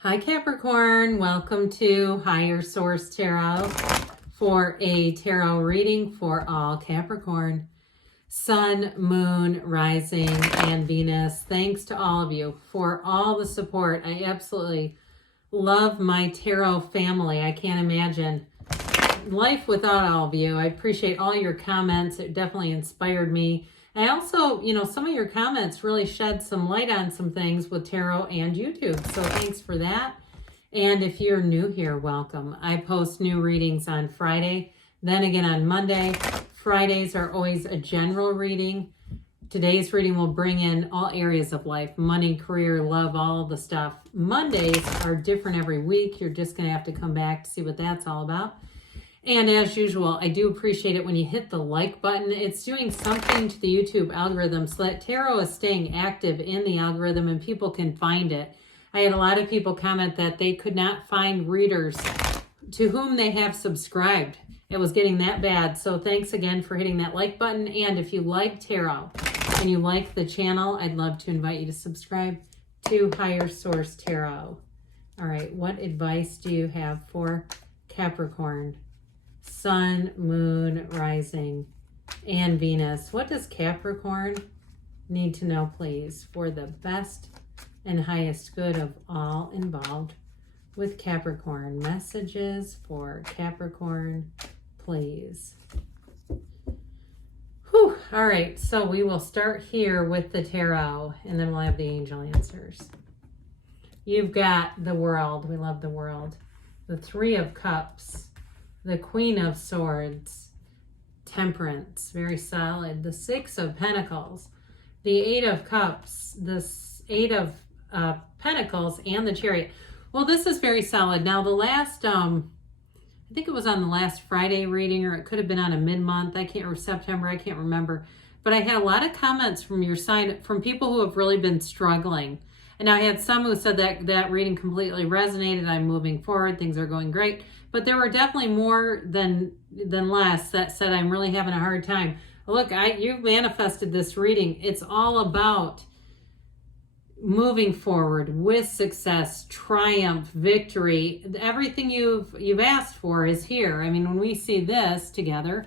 Hi Capricorn, welcome to Higher Source Tarot for a tarot reading for all Capricorn. Sun, Moon, Rising, and Venus. Thanks to all of you for all the support. I absolutely love my tarot family. I can't imagine life without all of you. I appreciate all your comments. It definitely inspired me. I also, some of your comments really shed some light on some things with tarot and YouTube. So thanks for that. And if you're new here, welcome. I post new readings on Friday, then again on Monday. Fridays are always a general reading. Today's reading will bring in all areas of life, money, career, love, all the stuff. Mondays are different every week. You're just going to have to come back to see what that's all about. And as usual, I do appreciate it when you hit the like button. It's doing something to the YouTube algorithm so that tarot is staying active in the algorithm and people can find it. I had a lot of people comment that they could not find readers to whom they have subscribed. It was getting that bad. So thanks again for hitting that like button. And if you like tarot and you like the channel, I'd love to invite you to subscribe to Higher Source Tarot. All right, what advice do you have for Capricorn? Sun, Moon, Rising, and Venus. What does Capricorn need to know, please, for the best and highest good of all involved with Capricorn? Messages for Capricorn, please. Whew. All right, so we will start here with the tarot, and then we'll have the angel answers. You've got the World. We love the World. The Three of Cups. The Queen of Swords, Temperance, very solid. The Six of Pentacles, the Eight of Cups, the Eight of Pentacles, and the Chariot. Well, this is very solid. Now, the last, I think it was on the last Friday reading, or it could have been on a mid-month. I can't remember, September, I can't remember. But I had a lot of comments from your side, from people who have really been struggling. And I had some who said that that reading completely resonated. I'm moving forward. Things are going great. But there were definitely more than less that said, I'm really having a hard time. Look, you manifested this reading. It's all about moving forward with success, triumph, victory. Everything you've asked for is here. I mean, when we see this together,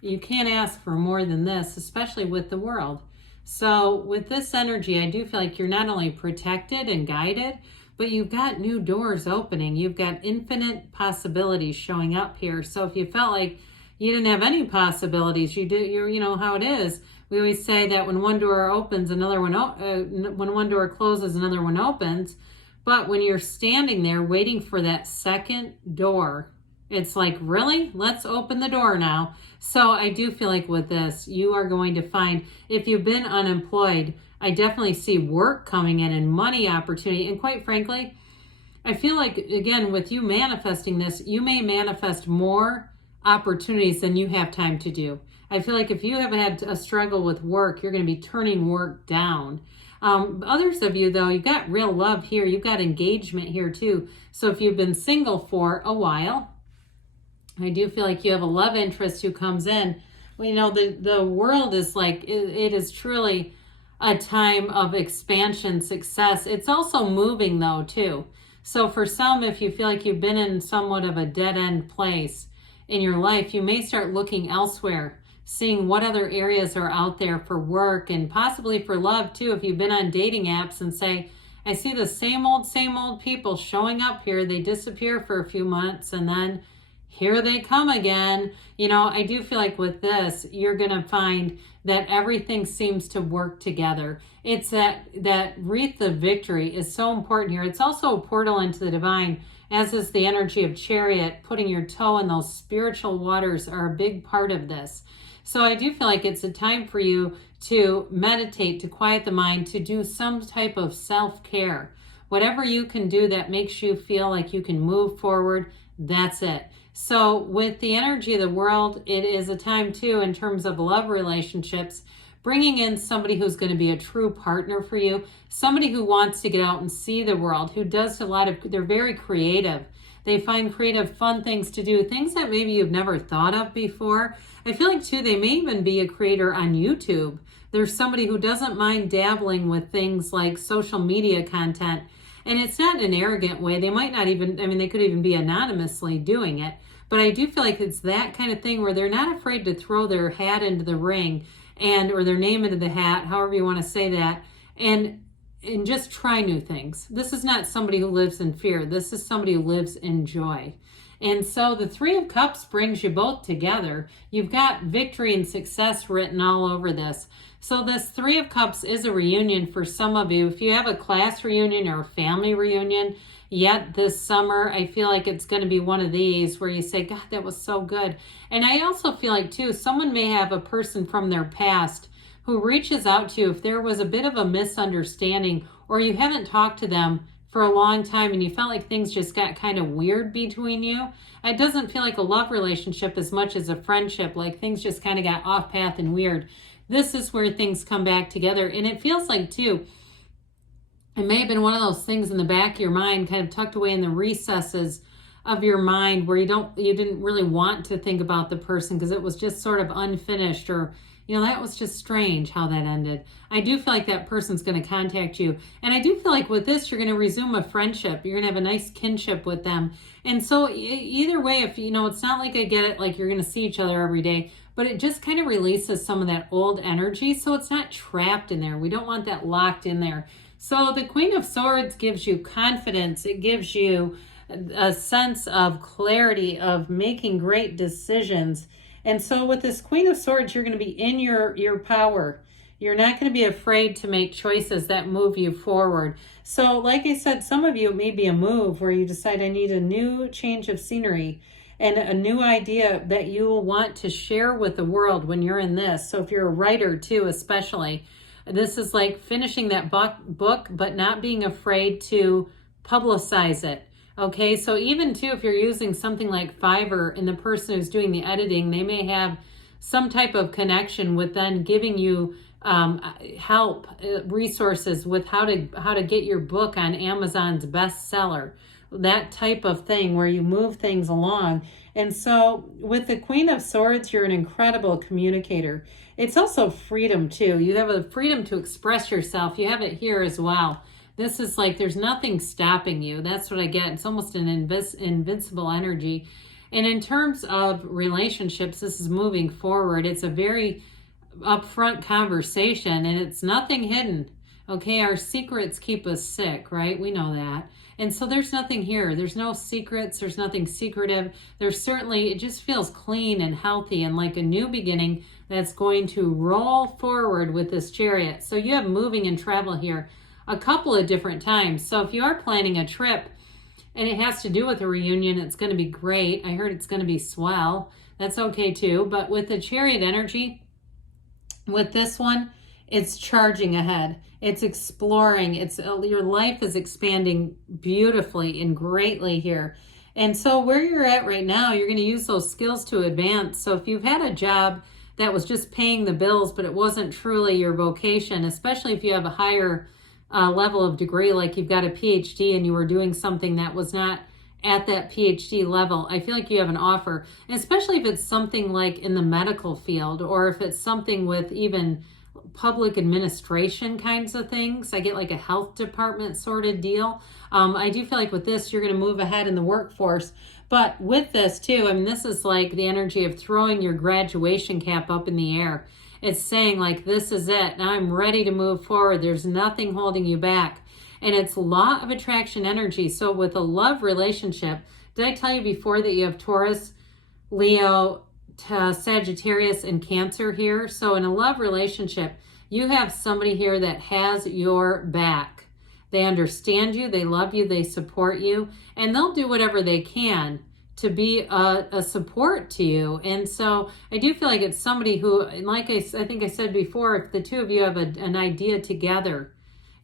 you can't ask for more than this, especially with the World. So with this energy, I do feel like you're not only protected and guided, but you've got new doors opening. You've got infinite possibilities showing up here. So if you felt like you didn't have any possibilities, you know how it is. We always say that when one door opens, another one, when one door closes, another one opens. But when you're standing there waiting for that second door, it's like, really? Let's open the door now. So I do feel like with this, you are going to find, if you've been unemployed, I definitely see work coming in and money opportunity. And quite frankly, I feel like, again, with you manifesting this, you may manifest more opportunities than you have time to do. I feel like if you have had a struggle with work, you're going to be turning work down. Others of you, though, you've got real love here. You've got engagement here, too. So if you've been single for a while, I do feel like you have a love interest who comes in. Well, the world is like, it is truly a time of expansion, success. It's also moving, though, too. So for some, if you feel like you've been in somewhat of a dead-end place in your life, you may start looking elsewhere, seeing what other areas are out there for work and possibly for love, too. If you've been on dating apps and say, I see the same old people showing up here. They disappear for a few months and then here they come again. I do feel like with this, you're going to find that everything seems to work together. It's that wreath of victory is so important here. It's also a portal into the divine, as is the energy of Chariot. Putting your toe in those spiritual waters are a big part of this. So I do feel like it's a time for you to meditate, to quiet the mind, to do some type of self-care. Whatever you can do that makes you feel like you can move forward, that's it. So with the energy of the World, it is a time too, in terms of love relationships, bringing in somebody who's going to be a true partner for you, somebody who wants to get out and see the world, who does they're very creative. They find creative, fun things to do, things that maybe you've never thought of before. I feel like too, they may even be a creator on YouTube. There's somebody who doesn't mind dabbling with things like social media content. And it's not in an arrogant way. They might not even, I mean, they could even be anonymously doing it. But I do feel like it's that kind of thing where they're not afraid to throw their hat into the ring or their name into the hat, however you want to say that, and just try new things. This is not somebody who lives in fear. This is somebody who lives in joy. And so the Three of Cups brings you both together. You've got victory and success written all over this. So this Three of Cups is a reunion for some of you. If you have a class reunion or a family reunion yet this summer, I feel like it's going to be one of these where you say, God, that was so good. And I also feel like, too, someone may have a person from their past who reaches out to you if there was a bit of a misunderstanding or you haven't talked to them for a long time and you felt like things just got kind of weird between you. It doesn't feel like a love relationship as much as a friendship, like things just kind of got off path and weird. This is where things come back together. And it feels like, too, it may have been one of those things in the back of your mind, kind of tucked away in the recesses of your mind where you didn't really want to think about the person because it was just sort of unfinished, or that was just strange how that ended. I do feel like that person's going to contact you. And I do feel like with this, you're going to resume a friendship. You're going to have a nice kinship with them. And so either way, if it's not like I get it, like you're going to see each other every day, but it just kind of releases some of that old energy. So it's not trapped in there. We don't want that locked in there. So the Queen of Swords gives you confidence. It gives you a sense of clarity, of making great decisions. And so with this Queen of Swords, you're going to be in your power. You're not going to be afraid to make choices that move you forward. So like I said, some of you, it may be a move where you decide I need a new change of scenery and a new idea that you will want to share with the world when you're in this. So if you're a writer too, especially, this is like finishing that book, but not being afraid to publicize it. Okay, so even too, if you're using something like Fiverr and the person who's doing the editing, they may have some type of connection with then giving you help, resources with how to get your book on Amazon's bestseller, that type of thing where you move things along. And so with the Queen of Swords, you're an incredible communicator. It's also freedom too. You have the freedom to express yourself. You have it here as well. This is like there's nothing stopping you. That's what I get. It's almost an invincible energy. And in terms of relationships, this is moving forward. It's a very upfront conversation and it's nothing hidden. Okay, our secrets keep us sick, right? We know that. And so there's nothing here. There's no secrets. There's nothing secretive. There's certainly, it just feels clean and healthy and like a new beginning that's going to roll forward with this Chariot. So you have moving and travel here a couple of different times. So if you are planning a trip and it has to do with a reunion, it's going to be great. I heard it's going to be swell. That's okay too. But with the Chariot energy, with this one, it's charging ahead. It's exploring. Your life is expanding beautifully and greatly here. And so where you're at right now, you're going to use those skills to advance. So if you've had a job that was just paying the bills, but it wasn't truly your vocation, especially if you have a higher level of degree, like you've got a PhD and you were doing something that was not at that PhD level, I feel like you have an offer. And especially if it's something like in the medical field, or if it's something with even public administration kinds of things. I get like a health department sort of deal. I do feel like with this, you're going to move ahead in the workforce. But with this too, I mean, this is like the energy of throwing your graduation cap up in the air. It's saying like, this is it. Now I'm ready to move forward. There's nothing holding you back. And it's law of attraction energy. So with a love relationship, did I tell you before that you have Taurus, Leo, Sagittarius, and Cancer here? So in a love relationship, you have somebody here that has your back. They understand you, they love you, they support you, and they'll do whatever they can to be a support to you. And so I do feel like it's somebody who, like I think I said before, if the two of you have an idea together,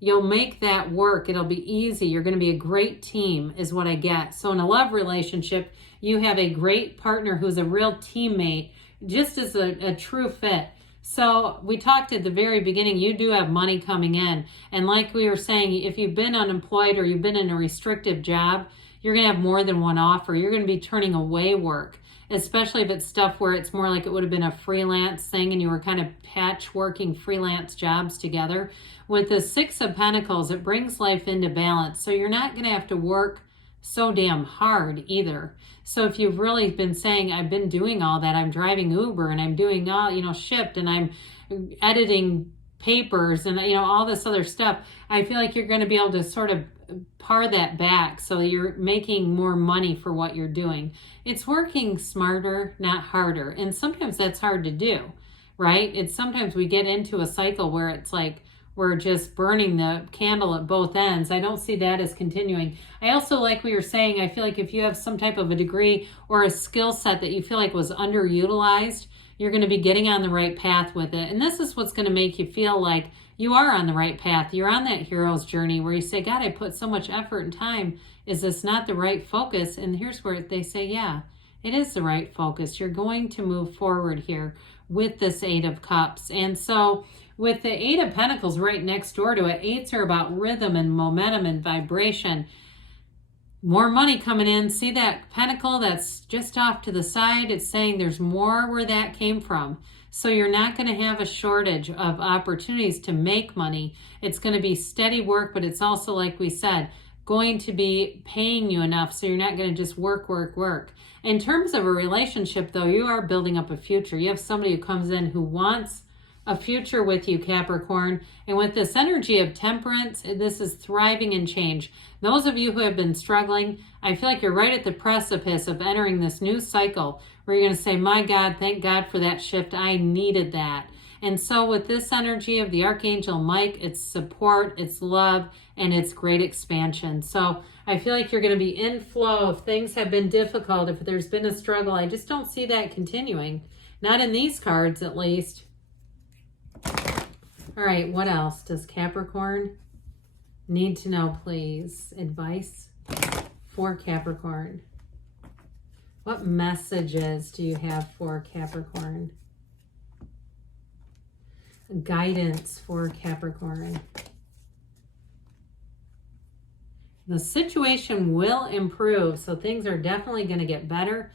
you'll make that work. It'll be easy. You're going to be a great team is what I get. So in a love relationship, you have a great partner who's a real teammate, just as a true fit. So we talked at the very beginning, you do have money coming in. And like we were saying, if you've been unemployed or you've been in a restrictive job, you're going to have more than one offer. You're going to be turning away work. especially if it's stuff where it's more like it would have been a freelance thing and you were kind of patchworking freelance jobs together. With the Six of Pentacles, it brings life into balance. So you're not going to have to work so damn hard either. So if you've really been saying, I've been doing all that, I'm driving Uber and I'm doing all, Shift, and I'm editing papers and, all this other stuff, I feel like you're going to be able to sort of par that back so you're making more money for what you're doing. It's working smarter, not harder. And sometimes that's hard to do, right? It's sometimes we get into a cycle where it's like we're just burning the candle at both ends. I don't see that as continuing. I also, like we were saying, I feel like if you have some type of a degree or a skill set that you feel like was underutilized, you're going to be getting on the right path with it. And this is what's going to make you feel like you are on the right path. You're on that hero's journey where you say, God, I put so much effort and time. Is this not the right focus? And here's where they say, yeah, it is the right focus. You're going to move forward here with this Eight of Cups. And so with the Eight of Pentacles right next door to it, eights are about rhythm and momentum and vibration. More money coming in. See that pentacle that's just off to the side? It's saying there's more where that came from. So you're not going to have a shortage of opportunities to make money. It's going to be steady work, but it's also, like we said, going to be paying you enough so you're not going to just work. In terms of a relationship, though, you are building up a future. You have somebody who comes in who wants a future with you, Capricorn. And with this energy of temperance, this is thriving and change. Those of you who have been struggling, I feel like you're right at the precipice of entering this new cycle where you're going to say, my God, thank God for that shift. I needed that. And so with this energy of the Archangel Mike, it's support, it's love, and it's great expansion. So I feel like you're going to be in flow. If things have been difficult, if there's been a struggle, I just don't see that continuing. Not in these cards, at least. All right, what else does Capricorn need to know, please? Advice for Capricorn. What messages do you have for Capricorn? Guidance for Capricorn. The situation will improve, so things are definitely going to get better.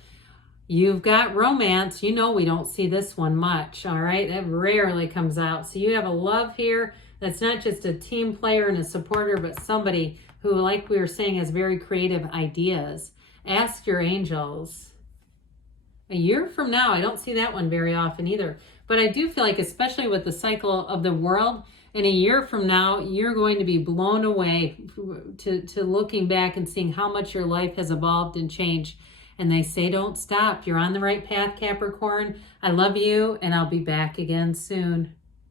You've got romance. We don't see this one much, all right? That rarely comes out. So you have a love here that's not just a team player and a supporter, but somebody who, like we were saying, has very creative ideas. Ask your angels. A year from now, I don't see that one very often either. But I do feel like, especially with the cycle of the world, in a year from now, you're going to be blown away to looking back and seeing how much your life has evolved and changed. And they say don't stop. You're on the right path, Capricorn. I love you, and I'll be back again soon.